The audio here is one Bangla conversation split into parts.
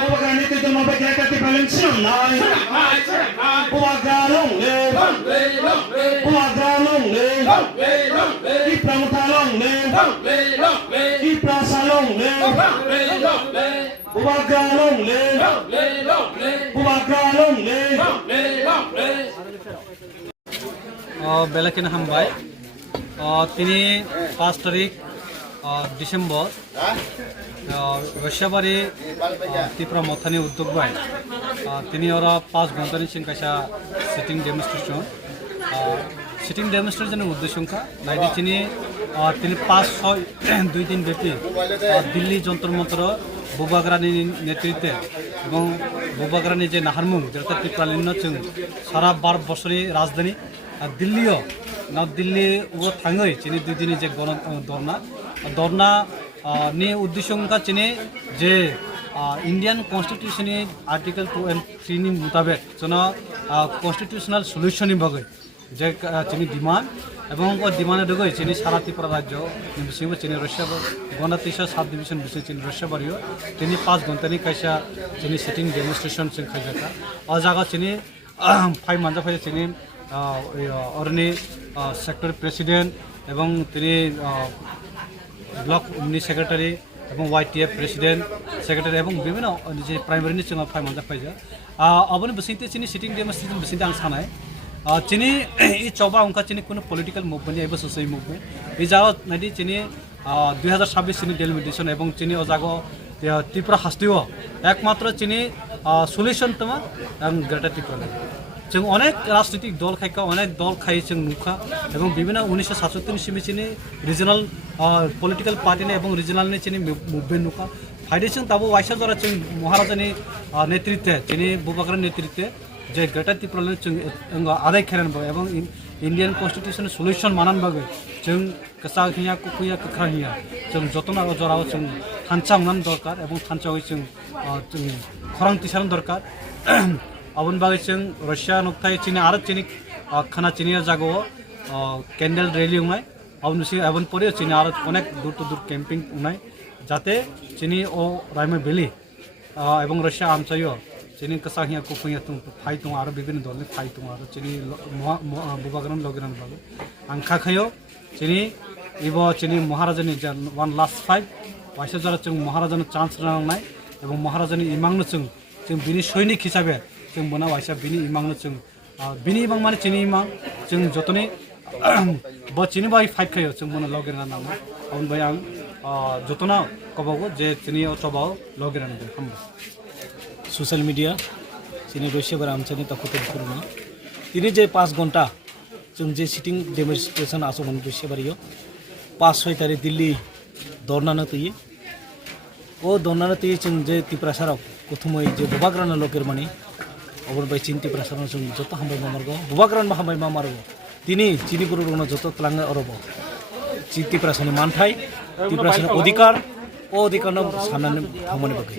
Bubagra niti to mabagay ka ti Valencia Nai. Bubagra long le. Bubagra long le. Ipramuta long le. Iprasa long le. Bubagra long le. Bubagra long le. বেলাকিন হামবাই তিনি 5 তারিখ ডিসেম্বর রশিয়াবাড়ি ত্রিপুরা মথানি উদ্যোগ বাই তিনি ওরা 5 ঘন্টানি সিংকাশা সিটিং ডেমনস্ট্রেশনের উদ্দেশ্যঙ্কা নাইদি তিনি 5-6 2 দিন ব্যাপী দিল্লি যন্তর মন্ত্র বুবাগ্রানি নেতৃত্বে এবং বুবাগ্রানি যে নাহারমুং যেটা ত্রিপুরালিন্য চং সারা 12 বছরের রাজধানী দিল্লিও নর্থ দিল্লি ও থাঙই চিনি 2 দিনই যে গণ ধর্না नि उद्देश्य चिने जे इंडियन कॉन्स्टिट्यूशन आर्टिकल 2 and 3 नि मुताबिक जन कॉन्स्टिट्यूशनल सल्यूशन बगे जे चिनी डिमांड এবং ডিমান্ড দগৈ চিনি সারা ত্রিপুরা রাজ্য বিশেষ চিনি রশিয়া গণতন্ত্র সাব ডিভিশন বিশেষ চিনি রশিয়া বাড়িও তিনি 5 ঘন্টানি কাইসা চিনি সিটিং ডেমনস্ট্রেশন চিন খাইজাকা অ জায়গা চিনি 5 মানজা ফাই চিনি অরনি সেক্টর প্রেসিডেন্ট এবং তিনি ব্লক সেক্রেটারি এবং YTF প্রেসিডেন্ট সেক্রেটারি এবং বিভিন্ন যে প্রাইমারি চিনি 5 মানজা ফাইজা অবনি বসিতে চিনি সিটিং ডেমনস্ট্রেশন বসিতে আং সানাय चिनी चौबा उनका चिनी कोनो पॉलिटिकल मूवमेंट एबो सोशल मूवमेंट ई जाओ नदी चिनी 2026 चिनी डेलिमिटेशन एवं चिनी अजागो त्रिपुरा हास्तिओ एकमात्र चिनी सल्यूशन तमा ग्रेटर त्रिपुरा जों अनेक राजनीतिक दल खायका अनेक दल खाय जों नुखा एवं विभिन्न 1977 सिमि चिनी रिजनल पॉलिटिकल पार्टी ने एवं रिजनल ने चिनी मूवमेंट नुखा फाइडेशन ताबो वाइसा जरा जों महाराजानि नेतृत्वे चिनी बुबाग्रा नेतृत्वे जे ग्रेटर त्रिपुरा आदाय खेरन एवं इंडियन कॉन्स्टिट्यूशन सल्यूशन मानन बागे जों कसा हिया कुकुया कखरा हिया जों जतना जराव जों थानचा मन दरकार एवं थानचावै जों खरां तिसान दरकार अबन बागे जों रशिया नक्ताय चिनि आरो चिनि खाना चिनिया जागो कैंडल रैली उनाय अबन परे चिनि आरो अनेक दूर तो दूर कैंपिंग उनाय जाते चिनि ओ रायमा बेली एवं रशिया आमचायो चिनी कसा हिया कुकुया तुम फाइ तुम आरो विभिन्न दल फाइ तुम आरो चिनी बुबाग्रान लगिरान बागे आंखा खायो चिनी इबो चिनी महाराजानि 1 लास्ट फाइट वाइसा जरा जों महाराजानो चान्स राननाय एवं महाराजानि इमांनो जों बिनि सैनिक हिसाबै जों बना वाइसा बिनि इमांनो जों बिनि इमां माने चिनी इमां जों जतनि ब चिनी बाय फाइट खायो जों बना लगिरान नाम अन बाय आं जतना कबागो जे चिनी अथबाव लगिरान हम सोशल मीडिया चिनी रशिया बार आमचानि तखते खुरमा तिनी जे 5 घंटा जों जे सिटिंग डेमनस्ट्रेशन आसोमन रशिया बारियो 5-6 तारिख दिल्ली दरनानो तैये ओ दरनानो तैये जों जे त्रिपुरा साराव प्रथमै जे बुबाग्रान लोकेर माने अबर बाय चिन त्रिपुरा साराव जों जत हामबाय मामारगो बुबाग्रान हामबाय मामारगो तिनी चिनी गुरुनो जत तलाङे अरबो चिन त्रिपुरा सानि मानथाय त्रिपुरा सानि अधिकार ओ अधिकारनो साननानै थांमाने बागै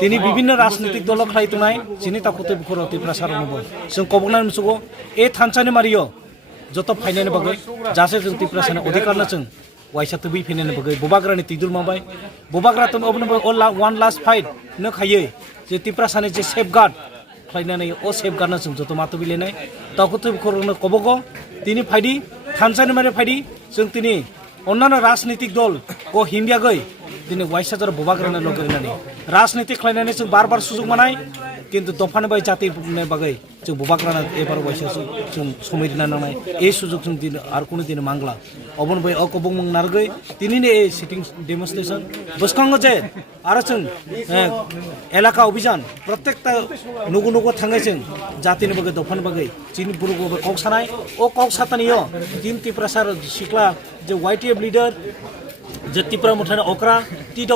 তিনি বিভিন্ন রাজনৈতিক দল খাই তুনাই চিনি তাকুতে বুখর त्रिपुरा साराव जों कबनाय मुसुगो ए थानसानि मारियो जत फाइनानि बागै जासे जों त्रिपुरा सानि अधिकारनो जों वाइसा तबि फाइनानि बागै बुबाग्रानि तिदुल माबाय बुबाग्रा तुम अबन वन लास्ट फाइट न खायै जे त्रिपुरा सानि जे सेफगार्ड फाइनानि ओ सेफगार्डनो जों जत मातो बिलेनाय ताकुते बुखरनो कबगो तिनि फाइदि थानसानि मारि फाइदि जों तिनि अन्नानो राजनैतिक दल को हिंदिया गै दिनै वाइसा जरा बुबाग्रान लगिरानि राजनीति खालायनानै जों बार बार सुजुग मोननाय किन्तु दफानि बाय जाति बागै जों बुबाग्रान एबार वाइसा जों समिरना नांनाय ए सुजुग जों दिन आर कोनो दिन मांगला अबन बाय अकबं नारगै दिनैनि ए सिटिं डेमनस्ट्रेशन बसखांगो जे आरो जों एलाका अभियान प्रत्येकता नुगु नुगु थाङै जों जातिनि बागै दफानि बागै चिनि बुरुगो कक सानाय ओ कक सातानियो दिन त्रिपुरा सार सिक्ला जे YTF लीडर जे त्रिपुरा मुठानि अक्रा TW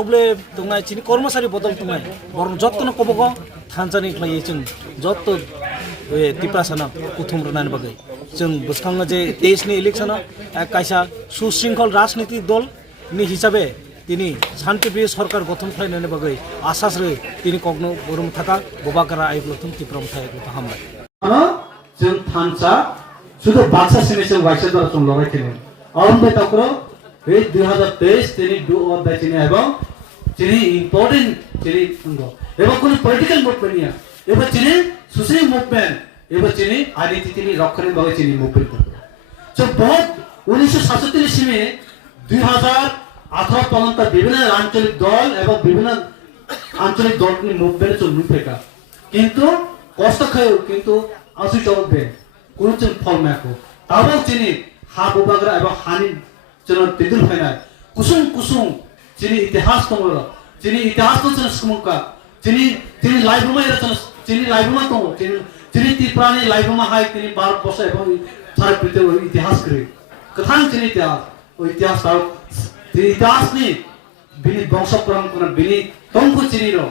दंनाय चिनि कर्मचारी बदल दंनाय बरं जत्तनो कबगो थानजानि खालायै जों जत्त त्रिपुरा साना कुथुमरनानि बागै जों बसखाङो जे 23 नि इलेक्शनाव कायसा सुशृंखल राजनीतिक दल नि हिसाबै তিনি শান্তিপ্রিয় সরকার গঠন খালাयनायनि बागै आसासरे তিনি कगनो बरम थाका बुबाग्रा आइग्लथुम त्रिपुरा मुठाय हामबाय जों थानसा शुद्ध बाक्सा सिनेसों वाइसा द्वारा जों लगायथिनो अन बे तक्र बे 2023 তিনি दु अध्याय चिनि एवं jadi important jadi enggak. Eba কোনো political movement ya. Eba jadi social movement. Eba jadi identity ni रखने बारे jadi movement. So बहुत 1947 में 2018 पर्यंत विभिन्न आंचलिक दल एवं विभिन्न आंचलिक दल की मुवमेंट जो नुफेका किंतु कष्ट खायो किंतु आसु चौक बे कुछ चुन फल में को ताबक चिनी हा बुबाग्रा एवं हानि चलो तिदुल फाइना कुसुम कुसुम चिनी इतिहास तो बोलो चिनी इतिहास तो चलो सुमुका चिनी चिनी लाइव में ये चलो चिनी लाइव में तो चिनी तीप्रानी लाइव में हाई चिनी बार पोसे एवं सारे पिते वो इतिहास करे कथान चिनी इतिहास वो इतिहास ताऊ इतिहास नी बिनी वंश परंपरा बिनी तंकु चिनी रो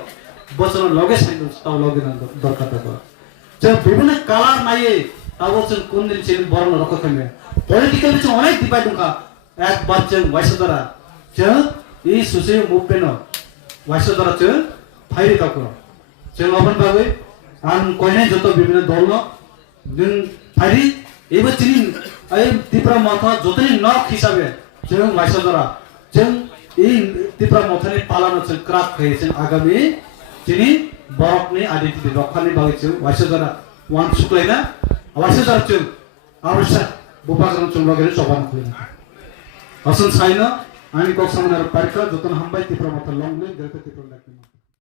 बचन लगे साइंस ताऊ लगे ना दरकार था जब विभिन्न कला नाये ताऊ बचन कौन दिन चिनी बरन रखो कमे पॉलिटिकल भी चुनाव एक डिपाइड उनका एक बार चंग वाइसदरा चंग ये सुसे मूवमेंट वाइसदरा चंग फायदे तक चंग अपन बागे आन कोई नहीं जो तो विभिन्न दल न दिन फायदे ये बस चिनी अये तीव्र माथा जोतनी नॉक हिसाबे चंग वाइसदरा चंग ये तीव्र माथा ने पालन चंग क्राक है चंग आगामी चिनी बरक ने आइडेंटिटी रखने बागे चंग वाइसदरा वन सुक्ले ना वाइसदरा चंग आवश्यक Bubagra chong logere choban khulina asun saina ani kok samana parka joton hambai tipra mata longle gerte tipra lakna